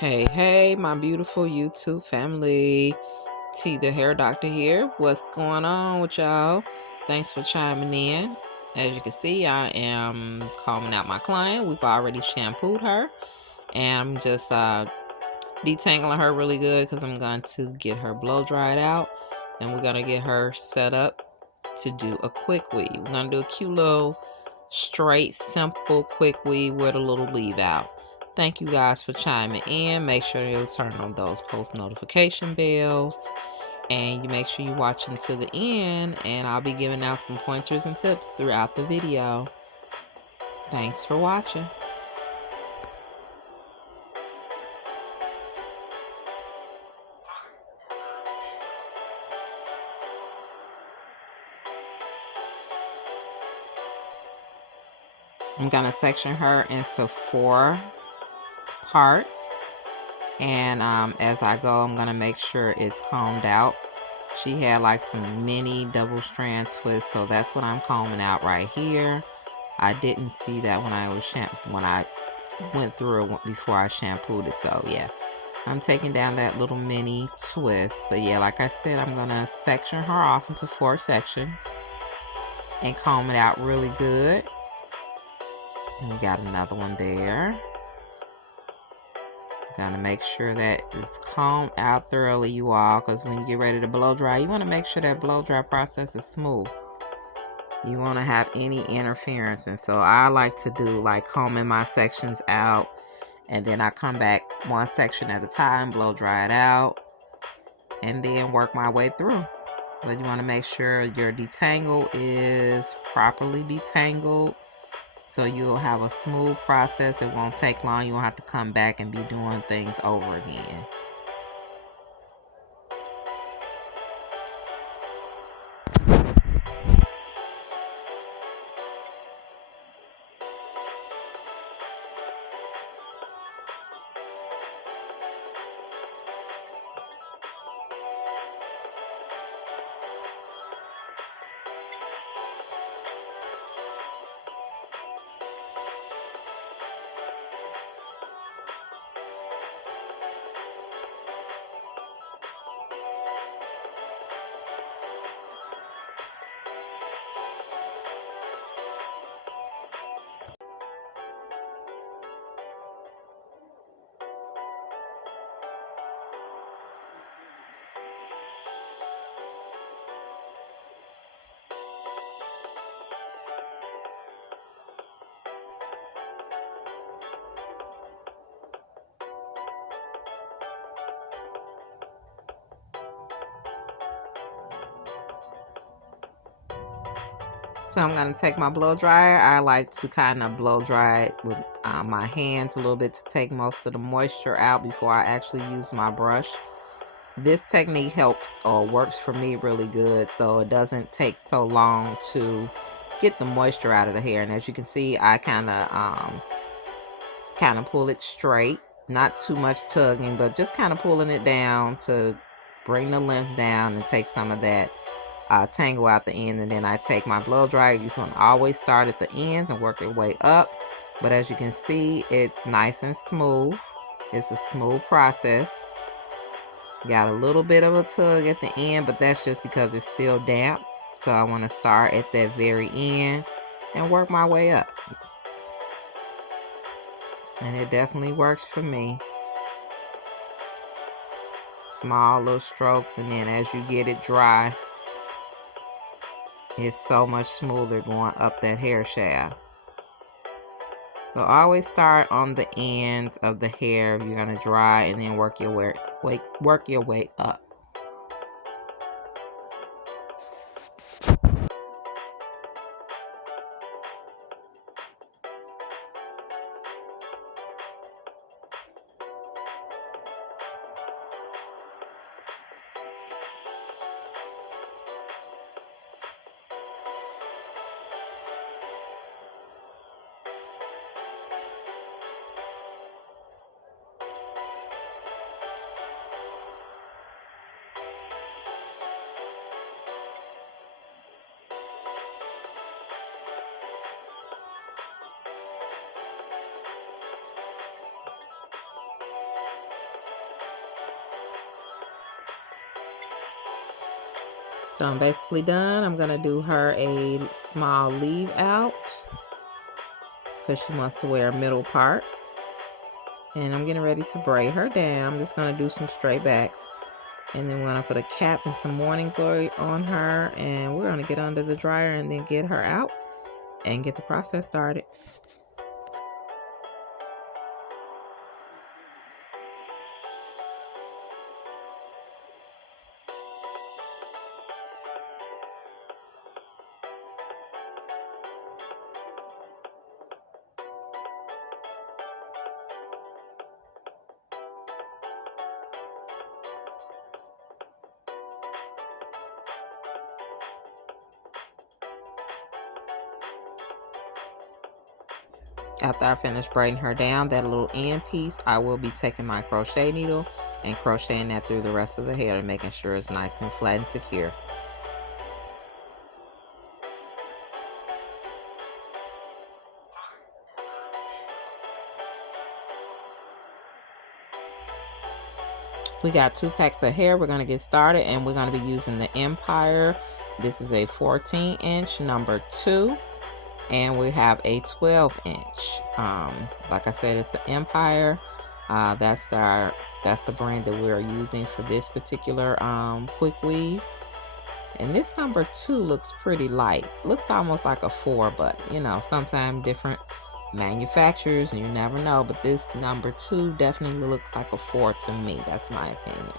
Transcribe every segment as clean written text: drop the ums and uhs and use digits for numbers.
Hey, hey, my beautiful YouTube family. T the Hair Doctor here. What's going on with y'all? Thanks for chiming in. As you can see, I am combing out my client. We've already shampooed her. And I'm just detangling her really good because I'm going to get her blow dried out. And we're going to get her set up to do a quick weave. We're going to do a cute little straight, simple, quick weave with a little leave out. Thank you guys for chiming in. Make sure you turn on those post notification bells. And you make sure you watch until the end. And I'll be giving out some pointers and tips throughout the video. Thanks for watching. I'm going to section her into 4 parts. And as I go, I'm going to make sure it's combed out. She had like some mini double strand twists, so that's what I'm combing out right here. I didn't see that when I went through it before I shampooed it, so yeah. I'm taking down that little mini twist, but yeah, like I said, I'm gonna section her off into 4 sections and comb it out really good. And we got another one there. Gotta make sure that it's combed out thoroughly, you all, because when you get ready to blow dry, you want to make sure that blow dry process is smooth. You want to have any interference, and so I like to do like combing my sections out, and then I come back one section at a time, blow dry it out, and then work my way through. But you want to make sure your detangle is properly detangled, so you'll have a smooth process. It won't take long. You won't have to come back and be doing things over again. So I'm going to take my blow dryer. I like to kind of blow dry it with my hands a little bit to take most of the moisture out before I actually use my brush. This technique helps or works for me really good, so it doesn't take so long to get the moisture out of the hair. And as you can see, I kind of pull it straight, not too much tugging, but just kind of pulling it down to bring the length down and take some of that tangle out the end. And then I take my blow dryer. You want to always start at the ends and work your way up, but as you can see, it's nice and smooth. It's a smooth process. Got a little bit of a tug at the end, but that's just because it's still damp, so I want to start at that very end and work my way up. And it definitely works for me. Small little strokes, and then as you get it dry, it's so much smoother going up that hair shaft. So always start on the ends of the hair if you're gonna dry, and then work your way up. So I'm basically done. I'm gonna do her a small leave out because she wants to wear a middle part. And I'm getting ready to braid her down. I'm just gonna do some straight backs. And then we're gonna put a cap and some morning glory on her. And we're gonna get under the dryer and then get her out and get the process started. After I finish braiding her down, that little end piece, I will be taking my crochet needle and crocheting that through the rest of the hair and making sure it's nice and flat and secure. We got 2 packs of hair. We're going to get started, and we're going to be using the Empire. This is a 14-inch number 2, and we have a 12-inch. Like I said, it's the Empire. That's the brand that we're using for this particular quick weave. And this number 2 looks pretty light. Looks almost like a 4, but you know, sometimes different manufacturers and you never know. But this number 2 definitely looks like a 4 to me. That's my opinion.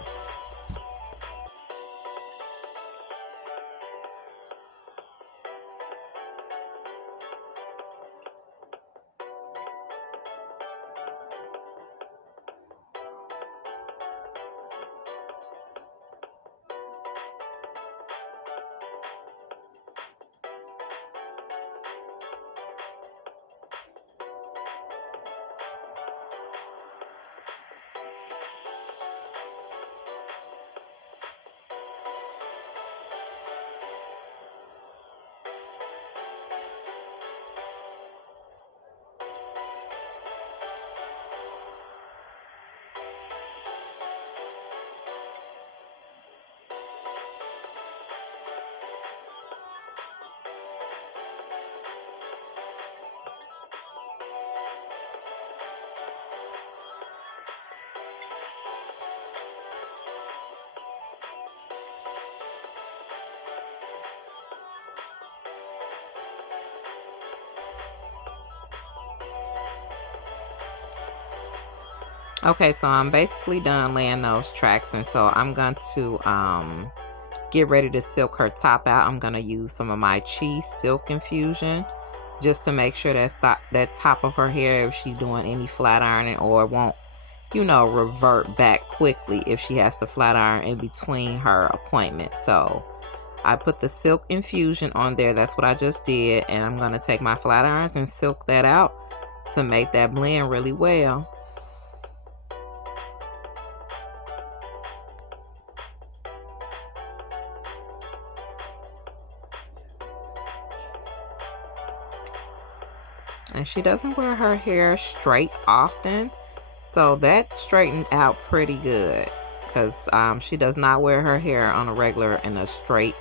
Okay, so I'm basically done laying those tracks, and so I'm going to get ready to silk her top out. I'm going to use some of my Chi Silk Infusion just to make sure that top of her hair, if she's doing any flat ironing, or it won't, you know, revert back quickly if she has to flat iron in between her appointments. So I put the Silk Infusion on there. That's what I just did, and I'm going to take my flat irons and silk that out to make that blend really well. And she doesn't wear her hair straight often, so that straightened out pretty good, because she does not wear her hair on a regular in a straight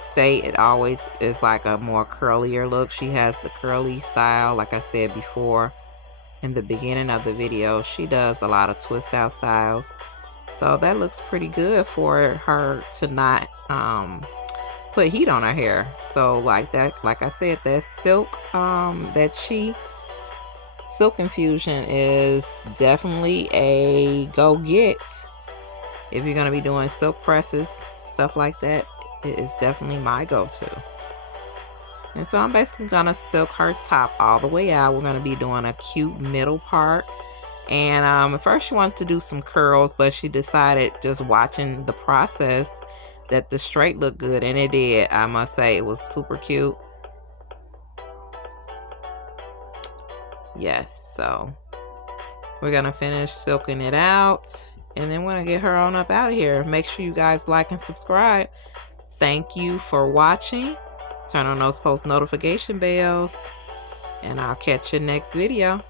state. It always is like a more curlier look. She has the curly style, like I said before in the beginning of the video. She does a lot of twist out styles, so that looks pretty good for her to not put heat on her hair. So like I said, that silk, that Chi Silk Infusion is definitely a go get if you're going to be doing silk presses, stuff like that. It is definitely my go-to. And so I'm basically going to silk her top all the way out. We're going to be doing a cute middle part. And at first she wanted to do some curls, but she decided, just watching the process, that the straight looked good, and it did. I must say, it was super cute. Yes, so we're gonna finish silking it out, and then we're gonna get her on up out of here. Make sure you guys like and subscribe. Thank you for watching. Turn on those post notification bells, and I'll catch you next video.